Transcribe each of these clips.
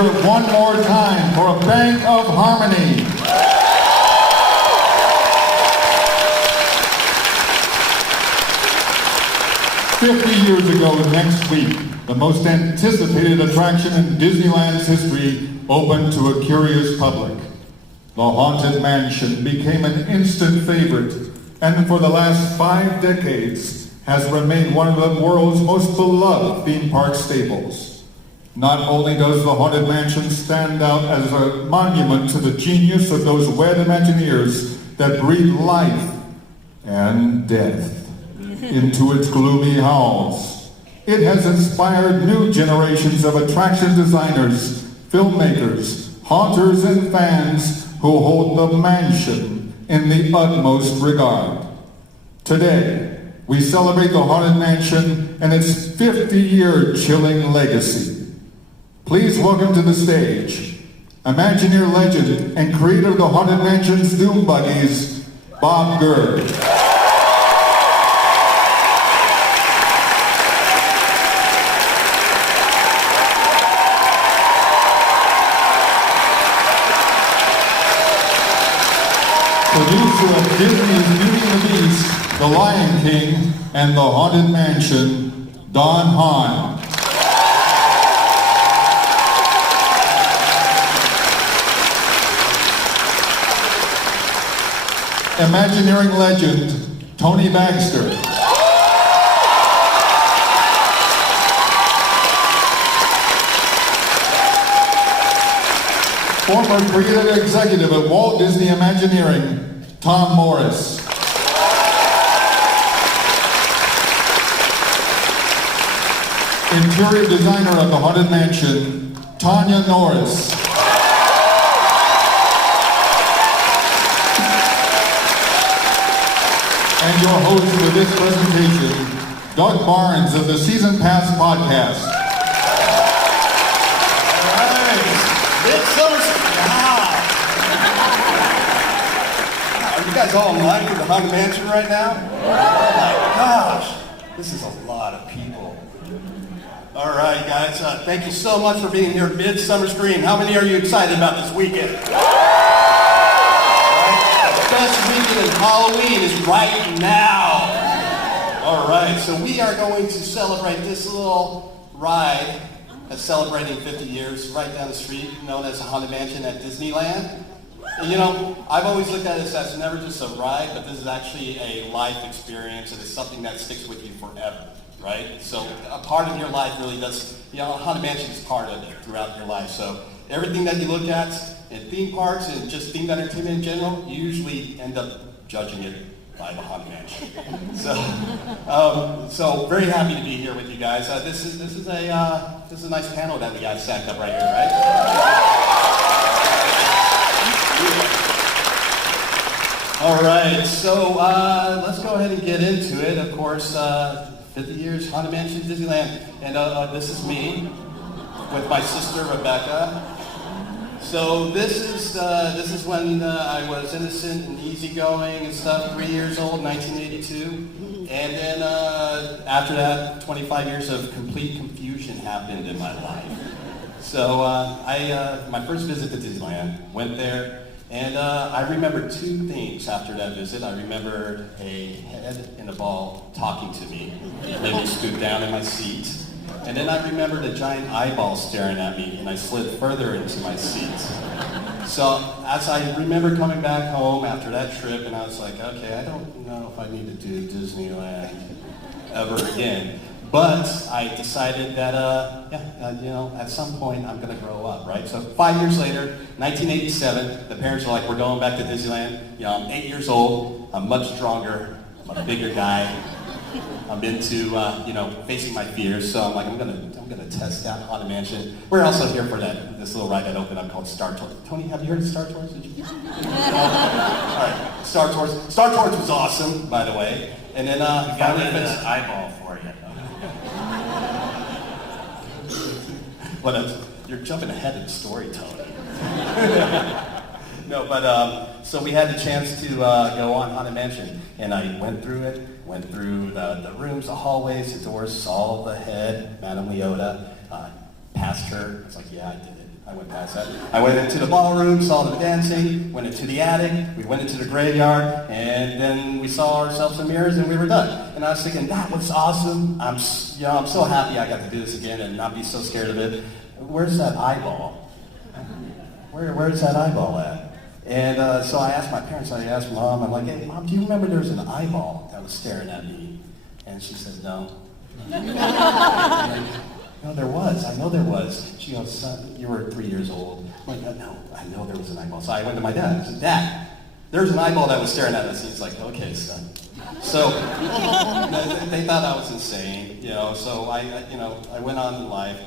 hear it one more time for a Bank of Harmony. 50 years ago next week, the most anticipated attraction in Disneyland's history opened to a curious public. The Haunted Mansion became an instant favorite, and for the last 5 decades has remained one of the world's most beloved theme park staples. Not only does the Haunted Mansion stand out as a monument to the genius of those wed Imagineers that breathe life and death into its gloomy halls, it has inspired new generations of attraction designers, filmmakers, haunters, and fans who hold the mansion in the utmost regard. Today, we celebrate the Haunted Mansion and its 50-year chilling legacy. Please welcome to the stage Imagineer legend and creator of the Haunted Mansion's Doom Buggies, Bob Gurr. Producer of Disney's Beauty and the Beast, The Lion King, and The Haunted Mansion, Don Hahn. Imagineering legend, Tony Baxter. Former creative executive at Walt Disney Imagineering, Tom Morris. Interior designer of the Haunted Mansion, Tanya Norris. And your host for this presentation, Doug Barnes of the Season Pass Podcast. Midsummer. Wow. Are you guys all in line for the Haunted Mansion right now? Oh my gosh. This is a lot of people. All right, guys. Thank you so much for being here at Midsummer Scream. How many are you excited about this weekend? Right? The best weekend in Halloween is right now. All right, so we are going to celebrate this little ride that's celebrating 50 years right down the street, known as the Haunted Mansion at Disneyland. And you know, I've always looked at this as never just a ride, but this is actually a life experience, and it's something that sticks with you forever, right? So a part of your life really does, you know, Haunted Mansion is part of it throughout your life. So everything that you look at in theme parks and just themed entertainment in general, you usually end up judging it by the Haunted Mansion. So very happy to be here with you guys. This is a nice panel that we got stacked up right here, right? All right, so let's go ahead and get into it. Of course, 50 years Haunted Mansion Disneyland, and this is me with my sister Rebecca. So this is when I was innocent and easygoing and stuff, 3 years old, 1982. And then after that, 25 years of complete confusion happened in my life. So my first visit to Disneyland, went there, and I remember 2 things after that visit. I remembered a head and a ball talking to me, made me scoot down in my seat. And then I remembered a giant eyeball staring at me, and I slid further into my seat. So as I remember coming back home after that trip, and I was like, okay, I don't know if I need to do Disneyland ever again. But I decided that, you know, at some point I'm going to grow up, right? So 5 years later, 1987, the parents are like, we're going back to Disneyland. You know, I'm 8 years old. I'm much stronger. I'm a bigger guy. I'm into, you know, facing my fears, so I'm like, I'm gonna test out Haunted Mansion. We're also here for this little ride that opened up called Star Tours. Tony, have you heard of Star Tours? Did you? All right, Star Tours. Star Tours was awesome, by the way. And then got an eyeball for you. Well, you're jumping ahead of the story, Tony. No, but so we had the chance to go on Haunted Mansion, and I went through the rooms, the hallways, the doors, saw the head, Madame Leota, past her. I was like, yeah, I did it. I went past that. I went into the ballroom, saw them dancing, went into the attic, we went into the graveyard, and then we saw ourselves in mirrors and we were done. And I was thinking, that was awesome. I'm so happy I got to do this again and not be so scared of it. Where's that eyeball? Where's that eyeball at? And so I asked my parents, I asked Mom, I'm like, hey, Mom, do you remember there was an eyeball that was staring at me? And she said, no. No, there was. I know there was. She goes, son, you were 3 years old. I'm like, no, I know there was an eyeball. So I went to my dad. I said, Dad, there's an eyeball that was staring at us. And he's like, okay, son. So they thought I was insane, So I went on in life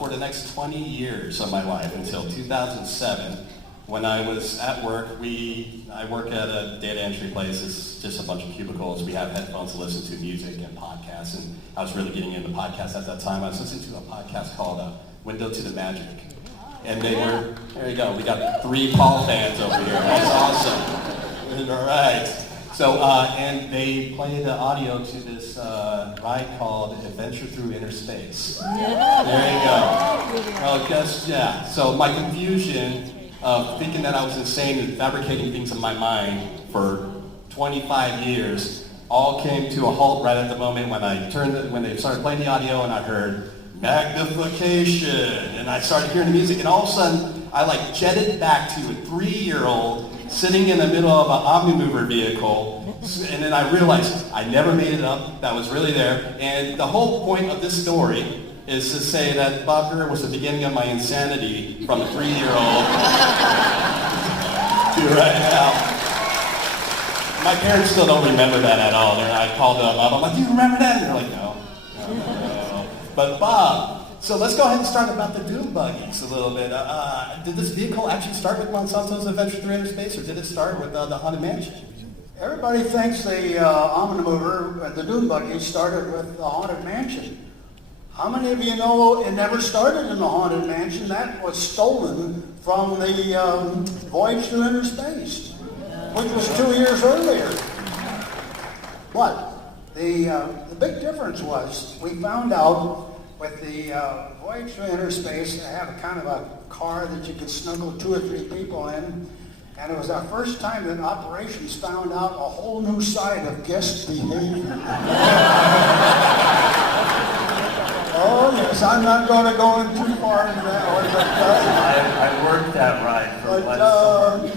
for the next 20 years of my life until 2007. When I was at work, I work at a data entry place. It's just a bunch of cubicles. We have headphones to listen to music and podcasts. And I was really getting into podcasts at that time. I was listening to a podcast called Window to the Magic. And they were, there you go, we got 3 Paul fans over here. That's awesome. All right. So, and they played the audio to this ride called Adventure Through Inner Space. There you go. Well, So my confusion of thinking that I was insane and fabricating things in my mind for 25 years all came to a halt right at the moment when they started playing the audio and I heard magnification and I started hearing the music and all of a sudden I jetted back to a 3-year-old sitting in the middle of an Omnimover vehicle, and then I realized I never made it up, that was really there, and the whole point of this story is to say that Bob Gurr was the beginning of my insanity from a 3-year-old to right now. My parents still don't remember that at all. I called them up, I'm like, do you remember that? And they're like, no. But Bob, so let's go ahead and start about the Doom Buggies a little bit. Did this vehicle actually start with Monsanto's Adventure Through Inner Space, or did it start with the Haunted Mansion? Everybody thinks the Omnimover, the Doom Buggy, started with the Haunted Mansion. How many of you know it never started in the Haunted Mansion? That was stolen from the Voyage to Inner Space, which was 2 years earlier. But the big difference was we found out with the Voyage to Inner Space, they have a kind of a car that you could snuggle 2 or 3 people in. And it was our first time that operations found out a whole new side of guest behavior. Oh yes, I'm not going to go in too far into that one, but I worked that ride for Midsummer.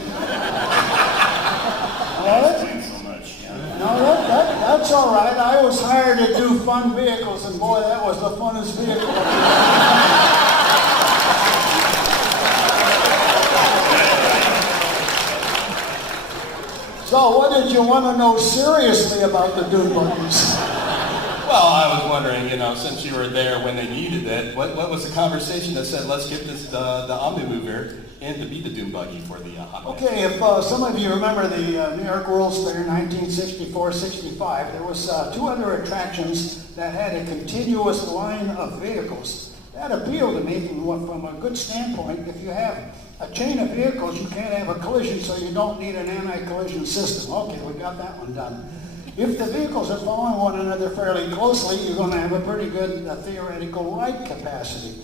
So much, yeah. No, that's all right. I was hired to do fun vehicles, and boy, that was the funnest vehicle. So, what did you want to know seriously about the Doom Buggies? Well, I was wondering, since you were there when they needed it, what was the conversation that said, let's get this the Omnimover in to be the Doom Buggy for the Hot Wheels? Okay, if some of you remember the New York World's Fair 1964-65, there was 2 other attractions that had a continuous line of vehicles. That appealed to me from a good standpoint. If you have a chain of vehicles, you can't have a collision, so you don't need an anti-collision system. Okay, we got that one done. If the vehicles are following one another fairly closely, you're going to have a pretty good theoretical ride capacity.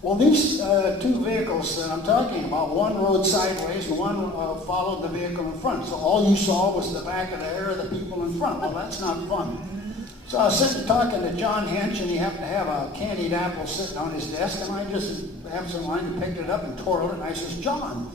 Well, these 2 vehicles that I'm talking about, one rode sideways and one followed the vehicle in front. So all you saw was the back of the hair of the people in front. Well, that's not fun. So I was sitting talking to John Hench, and he happened to have a candied apple sitting on his desk, and I just absentmindedly picked it up and twirled it, and I says, John,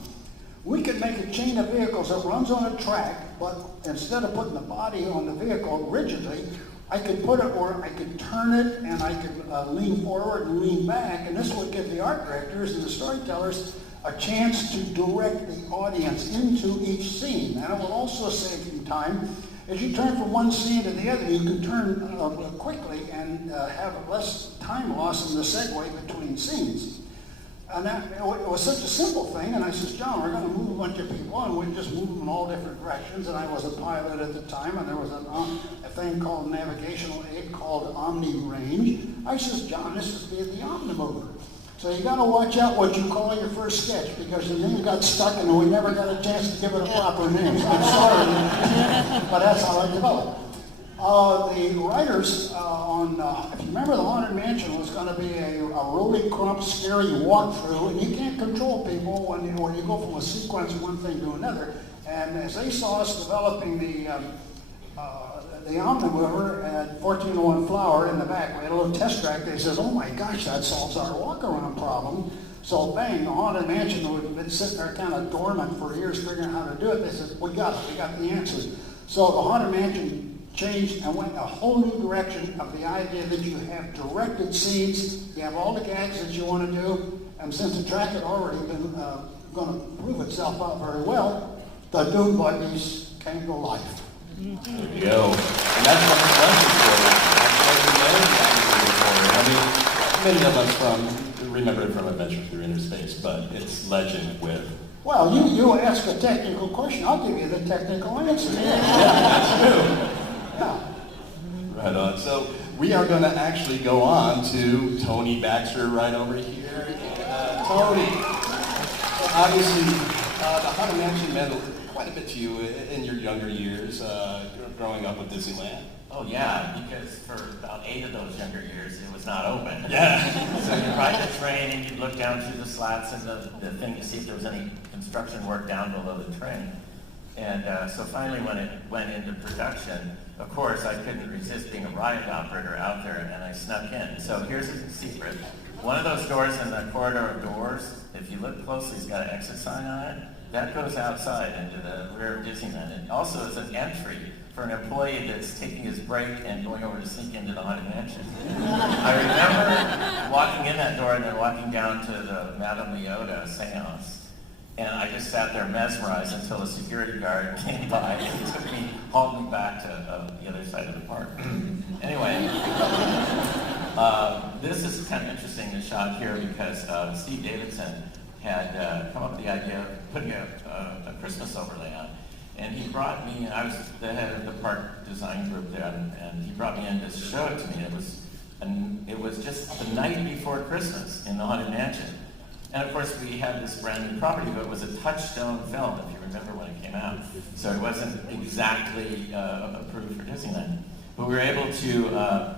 we could make a chain of vehicles that runs on a track, but instead of putting the body on the vehicle rigidly, I could put it where I could turn it and I could lean forward and lean back, and this would give the art directors and the storytellers a chance to direct the audience into each scene. And it will also save you time. As you turn from one scene to the other, you can turn quickly and have less time loss in the segue between scenes. And it was such a simple thing, and I says, John, we're going to move a bunch of people, and we just move them in all different directions, and I was a pilot at the time, and there was a thing called navigational aid called Omni Range. I says, John, this is the Omnimover. So you got to watch out what you call your first sketch, because the name got stuck, and we never got a chance to give it a proper name. I'm sorry, but that's how I developed. The writers if you remember, the Haunted Mansion was going to be a really crump, scary walkthrough, and you can't control people when you go from a sequence of one thing to another. And as they saw us developing the Omnimover at 1401 Flower in the back, we had a little test track. They says, "Oh my gosh, that solves our walk-around problem." So bang, the Haunted Mansion would been sitting there kind of dormant for years figuring out how to do it. They said, "We got it, we got the answers." So the Haunted Mansion changed and went a whole new direction of the idea that you have directed scenes, you have all the gags that you want to do, and since the track had already been going to prove itself out very well, the Doom Buggies came to life. There you go. And that's what the legend for. I mean, many of us remember it from Adventure Through Inner Space, but it's legend with. Well, you ask a technical question, I'll give you the technical answer. Yeah, that's true. Yeah. Right on. So we are going to actually go on to Tony Baxter right over here. Tony, obviously, the Haunted Mansion meant quite a bit to you in your younger years, growing up with Disneyland. Oh yeah, because for about 8 of those younger years, it was not open. Yeah. So you'd ride the train and you'd look down through the slats and the thing to see if there was any construction work down below the train. And so finally when it went into production, of course I couldn't resist being a ride operator out there, and I snuck in. So here's a secret. One of those doors in the corridor of doors, if you look closely, it's got an exit sign on it. That goes outside into the rear of Disneyland. It also is an entry for an employee that's taking his break and going over to sneak into the Haunted Mansion. I remember walking in that door and then walking down to the Madame Leota seance. And I just sat there mesmerized until a security guard came by and took me, hauled me back to the other side of the park. Anyway, this is kind of interesting, this shot here, because Steve Davidson had come up with the idea of putting a Christmas overlay on. And he brought me, and I was the head of the park design group there, and he brought me in to show it to me. It was just the night before Christmas in the Haunted Mansion. And of course, we had this brand new property, but it was a touchstone film, if you remember when it came out. So it wasn't exactly approved for Disneyland. But we were able to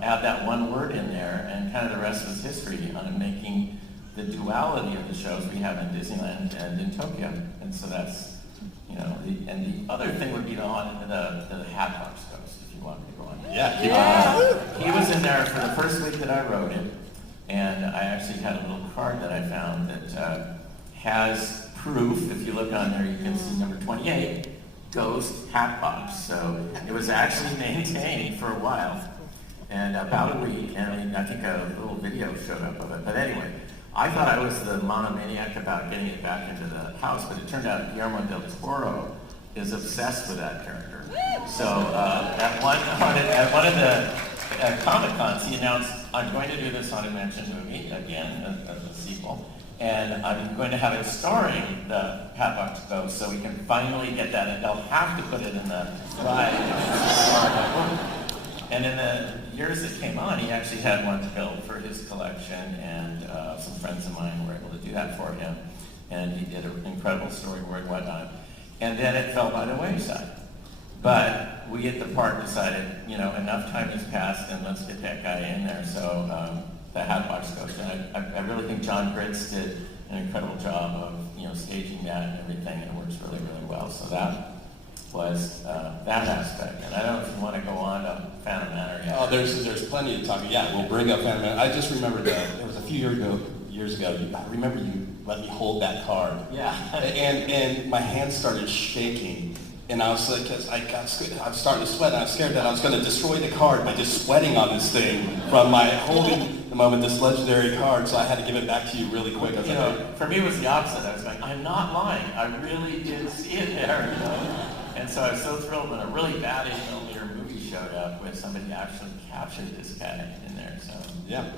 add that one word in there, and kind of the rest was history on making the duality of the shows we have in Disneyland and in Tokyo. And so that's, and the other thing would be the Hatbox Ghost, if you want me to go on. Yeah. He was in there for the first week that I wrote it. And I actually had a little card that I found that has proof. If you look on there, you can see number 28, Ghost Hatbox. So it was actually maintained for a while, and about a week, and I think a little video showed up of it. But anyway, I thought I was the monomaniac about getting it back into the house, but it turned out Guillermo del Toro is obsessed with that character. So at one of the Comic-Cons, he announced, I'm going to do this Haunted Mansion movie, again, a sequel, and I'm going to have it starring the Hatbox Ghost, so we can finally get that, and they'll have to put it in the ride. And in the years that came on, he actually had one built for his collection, and some friends of mine were able to do that for him, and he did an incredible storyboard and whatnot. And then it fell by the wayside. But we at the park decided, enough time has passed and let's get that guy in there. So the Hatbox Ghost, and I really think John Gritz did an incredible job of, staging that and everything, and it works really, really well. So that was that aspect. And I don't know if you want to go on to Phantom Manor yet. Oh, there's plenty to talk about. Yeah, we'll bring up Phantom Manor. I just remembered it was a few years ago. I remember you let me hold that card. Yeah. and my hands started shaking. And I was like, I was starting to sweat, and I was scared that I was going to destroy the card by just sweating on this thing from my holding the moment this legendary card. So I had to give it back to you really quick. I was for me it was the opposite. I was like, I'm not lying. I really did see it there. And so I was so thrilled when a really bad 8mm movie showed up where somebody actually captured this guy in there. So yeah.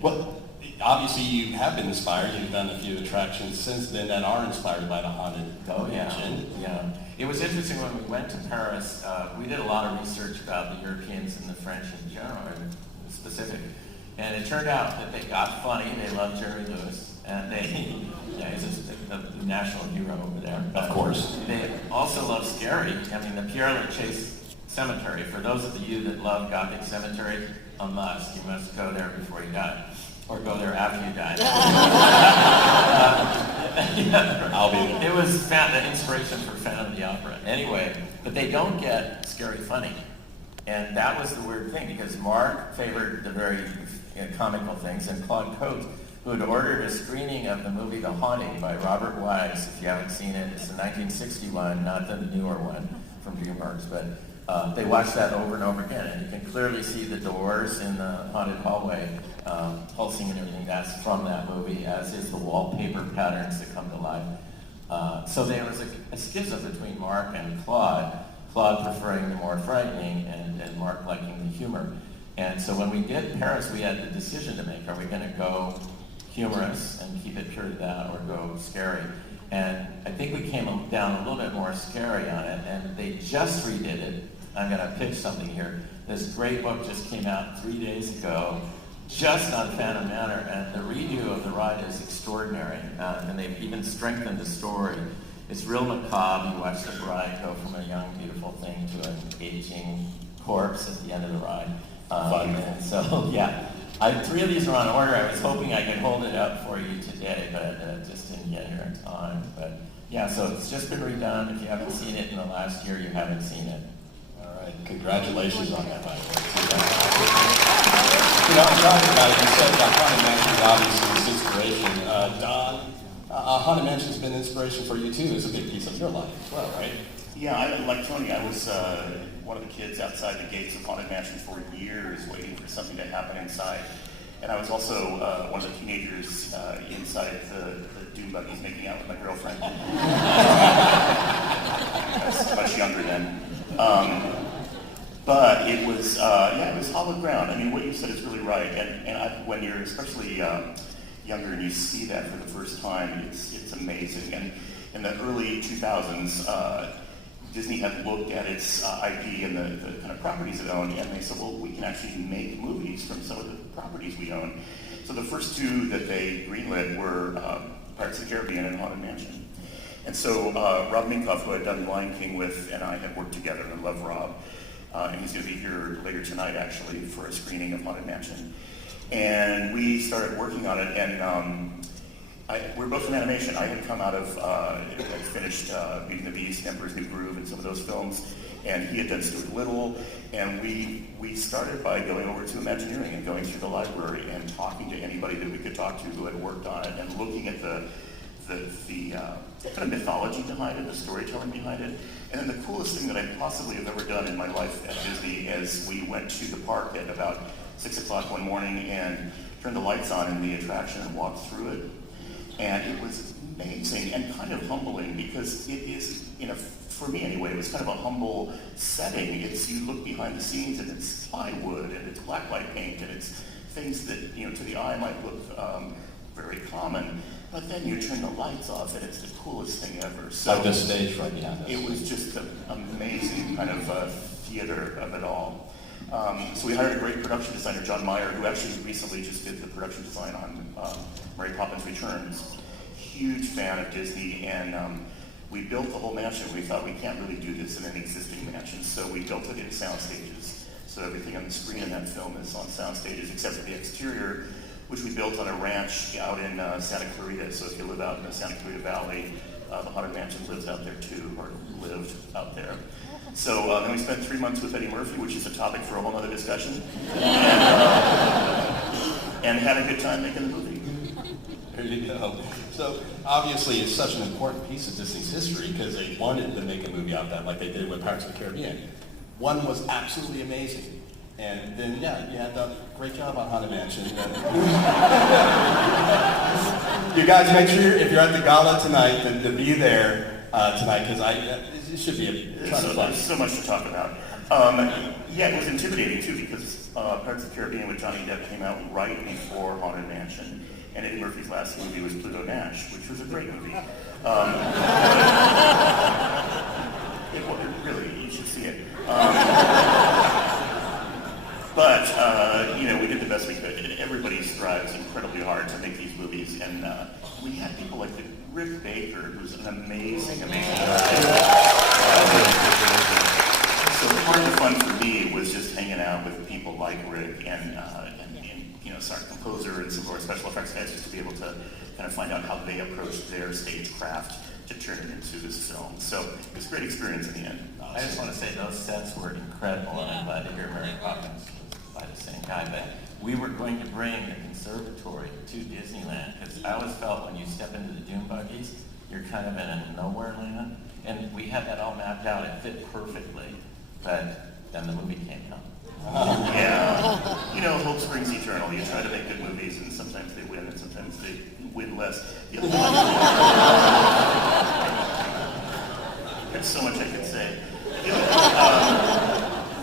Well, obviously you have been inspired. You've done a few attractions since then that are inspired by the Haunted Mansion. Yeah. It was interesting when we went to Paris. We did a lot of research about the Europeans and the French in general, in specific. And it turned out that they got funny. They loved Jerry Lewis, and he's a national hero over there. But of course. They also love scary. I mean, the Pierre Lachaise cemetery. For those of you that love Gothic cemetery, a must. You must go there before you die, or go there after you die. I'll be there. It was the inspiration for Phantom of the Opera. Anyway, but they don't get scary funny. And that was the weird thing, because Mark favored the very comical things, and Claude Coates, who had ordered a screening of the movie The Haunting by Robert Wise. If you haven't seen it, it's the 1961, not the newer one from DreamWorks, but they watched that over and over again, and you can clearly see the doors in the haunted hallway, pulsing and everything. That's from that movie, as is the wallpaper patterns that come to life. So there was a schism between Mark and Claude preferring the more frightening, and Mark liking the humor. And so when we did Paris, we had the decision to make: are we going to go humorous and keep it pure to that, or go scary? And I think we came down a little bit more scary on it, and they just redid it. I'm going to pitch something here. This great book just came out 3 days ago, just on Phantom Manor, and the redo of the ride is extraordinary, and they've even strengthened the story. It's real macabre. You watch the bride go from a young, beautiful thing to an aging corpse at the end of the ride. And so, yeah, 3 of these are on order. I was hoping I could hold it up for you today, but just didn't get here in time. But yeah, so it's just been redone. If you haven't seen it in the last year, you haven't seen it. All right, congratulations on that, by the way. You know, I'm talking about it. You said that Haunted Mansion obviously is inspiration. Don, Haunted Mansion's been inspiration for you too. It's a big piece of your life as well, right? Yeah, like Tony, I was one of the kids outside the gates of Haunted Mansion for years, waiting for something to happen inside. And I was also one of the teenagers inside the dune buggies making out with my girlfriend. I was much younger then. But it was, it was solid ground. I mean, what you said is really right. And when you're especially younger and you see that for the first time, it's amazing. And in the early 2000s, Disney had looked at its IP and the kind of properties it owned, and they said, well, we can actually make movies from some of the properties we own. So the first 2 that they greenlit were Pirates of the Caribbean and Haunted Mansion. And so Rob Minkoff, who I'd done Lion King with, and I had worked together, and I love Rob. And he's going to be here later tonight, actually, for a screening of Haunted Mansion. And we started working on it, and we're both from animation. I had come out of, I finished Beauty and the Beast, Emperor's New Groove, and some of those films, and he had done Stuart Little, and we started by going over to Imagineering and going through the library and talking to anybody that we could talk to who had worked on it, and looking at the kind of mythology behind it, the storytelling behind it. And then the coolest thing that I possibly have ever done in my life at Disney is we went to the park at about 6 o'clock one morning and turned the lights on in the attraction and walked through it. And it was amazing and kind of humbling, because it is, for me anyway, it was kind of a humble setting. You look behind the scenes and it's plywood and it's blacklight paint and it's things that, to the eye might look very common. But then you turn the lights off and it's the coolest thing ever. So like this stage right behind us. It was just an amazing kind of theater of it all. So we hired a great production designer, John Meyer, who actually recently just did the production design on Mary Poppins Returns. Huge fan of Disney, and we built the whole mansion. We thought we can't really do this in an existing mansion, so we built it in sound stages. So everything on the screen in that film is on sound stages, except for the exterior, which we built on a ranch out in Santa Clarita. So if you live out in the Santa Clarita Valley, the Haunted Mansion lives out there too, or lived out there. So then we spent 3 months with Eddie Murphy, which is a topic for a whole other discussion, and had a good time making the movie. There you go. So obviously it's such an important piece of Disney's history, because they wanted to make a movie out of that, like they did with Pirates of the Caribbean. One was absolutely amazing. And then, yeah, you had a great job on Haunted Mansion. You guys, make sure if you're at the gala tonight to be there tonight, because it should be a ton of fun. There's so much to talk about. Yeah, it was intimidating too, because Pirates of the Caribbean with Johnny Depp came out right before Haunted Mansion, and Eddie Murphy's last movie was Pluto Nash, which was a great movie. Really, you should see it. But we did the best we could. Everybody strives incredibly hard to make these movies, and we had people like Rick Baker, who's an amazing guy. So part of the fun for me was just hanging out with people like Rick and you know, our composer and some of our special effects guys, just to be able to kind of find out how they approached their stagecraft to turn it into this film. So it was a great experience in the end. I just want to say those sets were incredible, and I'm glad to hear Mary Poppins was by the same guy. But we were going to bring the conservatory to Disneyland, because I always felt when you step into the dune buggies, you're kind of in a nowhere land. And we had that all mapped out. It fit perfectly. But then the movie came out. Yeah. You know, hope springs eternal. You try to make good movies, and sometimes they win, and sometimes they win less. There's so much I could say.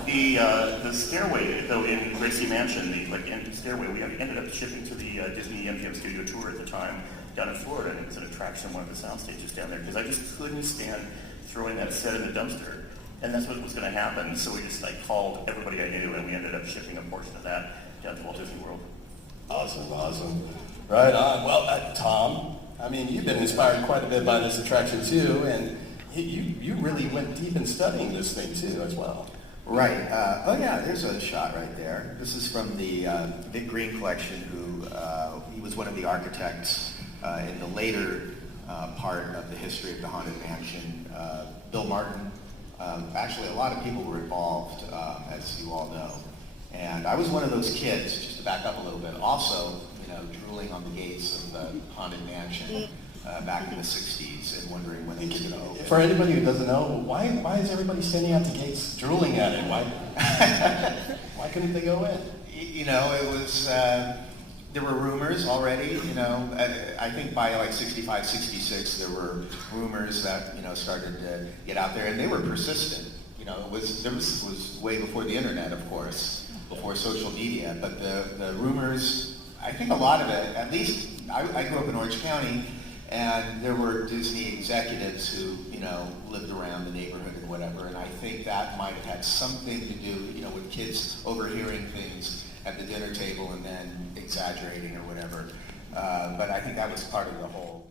The stairway, though, in Gracie Mansion, the stairway, we ended up shipping to the Disney MGM Studio Tour at the time down in Florida, and it was an attraction on one of the sound stages down there, because I just couldn't stand throwing that set in the dumpster. And that's what was going to happen, so we just called everybody I knew, and we ended up shipping a portion of that down to Walt Disney World. Awesome. Right on. Well, Tom, I mean, you've been inspired quite a bit by this attraction too, and you really went deep in studying this thing too, as well. Right. Oh yeah, there's a shot right there. This is from the Vic Green collection, who he was one of the architects in the later part of the history of the Haunted Mansion. Bill Martin. Actually, a lot of people were involved, as you all know. And I was one of those kids, just to back up a little bit, also, drooling on the gates of the Haunted Mansion back in the 60s and wondering when it was going to open. For anybody who doesn't know, why is everybody standing out the gates drooling at it? Why couldn't they go in? It was, there were rumors already, I think by 65, 66, there were rumors that, started to get out there, and they were persistent. This was way before the internet, of course, before social media, but the rumors, I think a lot of it, at least, I grew up in Orange County, and there were Disney executives who, lived around the neighborhood and whatever, and I think that might have had something to do, with kids overhearing things at the dinner table and then exaggerating or whatever. But I think that was part of the whole